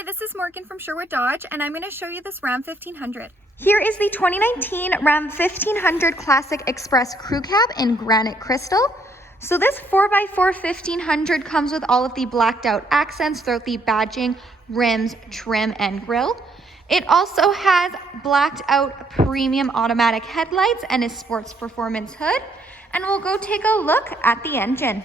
Hi, this is Morgan from Sherwood Dodge, and I'm going to show you this Ram 1500. Here is the 2019 Ram 1500 Classic Express Crew Cab in Granite Crystal. So this 4x4 1500 comes with all of the blacked out accents throughout the badging, rims, trim, and grille. It also has blacked out premium automatic headlights and a sports performance hood. And we'll go take a look at the engine.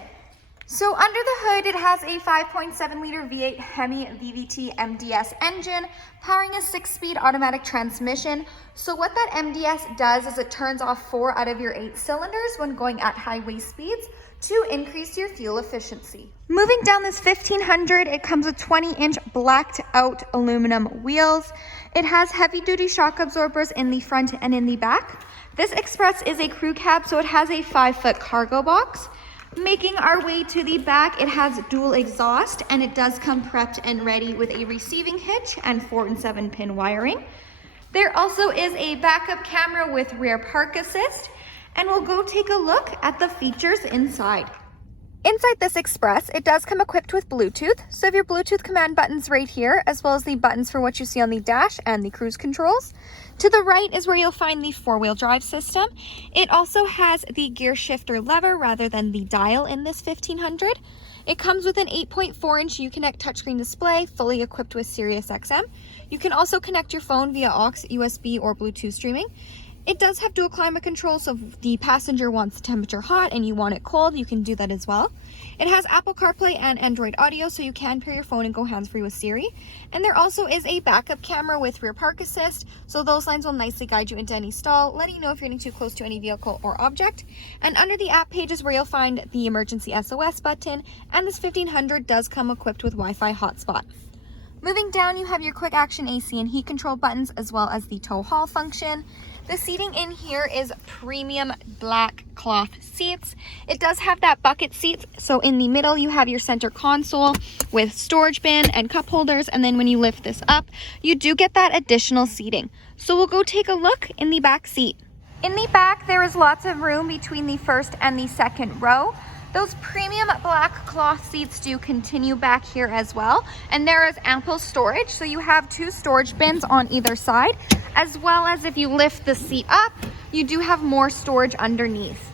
So under the hood, it has a 5.7 liter V8 Hemi VVT MDS engine powering a 6-speed automatic transmission. So what that MDS does is it turns off 4 out of your 8 cylinders when going at highway speeds to increase your fuel efficiency. Moving down this 1500, it comes with 20-inch blacked out aluminum wheels. It has heavy duty shock absorbers in the front and in the back. This Express is a crew cab, so it has a 5-foot cargo box. Making our way to the back, it has dual exhaust and it does come prepped and ready with a receiving hitch and 4 and 7 pin wiring. There also is a backup camera with rear park assist, and we'll go take a look at the features inside. Inside this Express, it does come equipped with Bluetooth. So you have your Bluetooth command buttons right here, as well as the buttons for what you see on the dash and the cruise controls. To the right is where you'll find the 4-wheel drive system. It also has the gear shifter lever rather than the dial in this 1500. It comes with an 8.4-inch Uconnect touchscreen display, fully equipped with Sirius XM. You can also connect your phone via aux, USB, or Bluetooth streaming. It does have dual climate control, so if the passenger wants the temperature hot and you want it cold, you can do that as well. It has Apple CarPlay and Android Audio, so you can pair your phone and go hands-free with Siri. And there also is a backup camera with rear park assist, so those lines will nicely guide you into any stall, letting you know if you're getting too close to any vehicle or object. And under the app page is where you'll find the emergency SOS button, and this 1500 does come equipped with Wi-Fi hotspot. Moving down, you have your quick action AC and heat control buttons, as well as the tow haul function. The seating in here is premium black cloth seats. It does have that bucket seats, so in the middle you have your center console with storage bin and cup holders, and then when you lift this up, you do get that additional seating. So we'll go take a look in the back seat. In the back, there is lots of room between the first and the second row. Those premium black cloth seats do continue back here as well, and there is ample storage, so you have 2 storage bins on either side, as well as if you lift the seat up, you do have more storage underneath.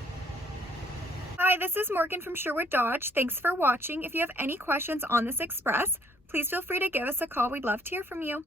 Hi, this is Morgan from Sherwood Dodge. Thanks for watching. If you have any questions on this Express, please feel free to give us a call. We'd love to hear from you.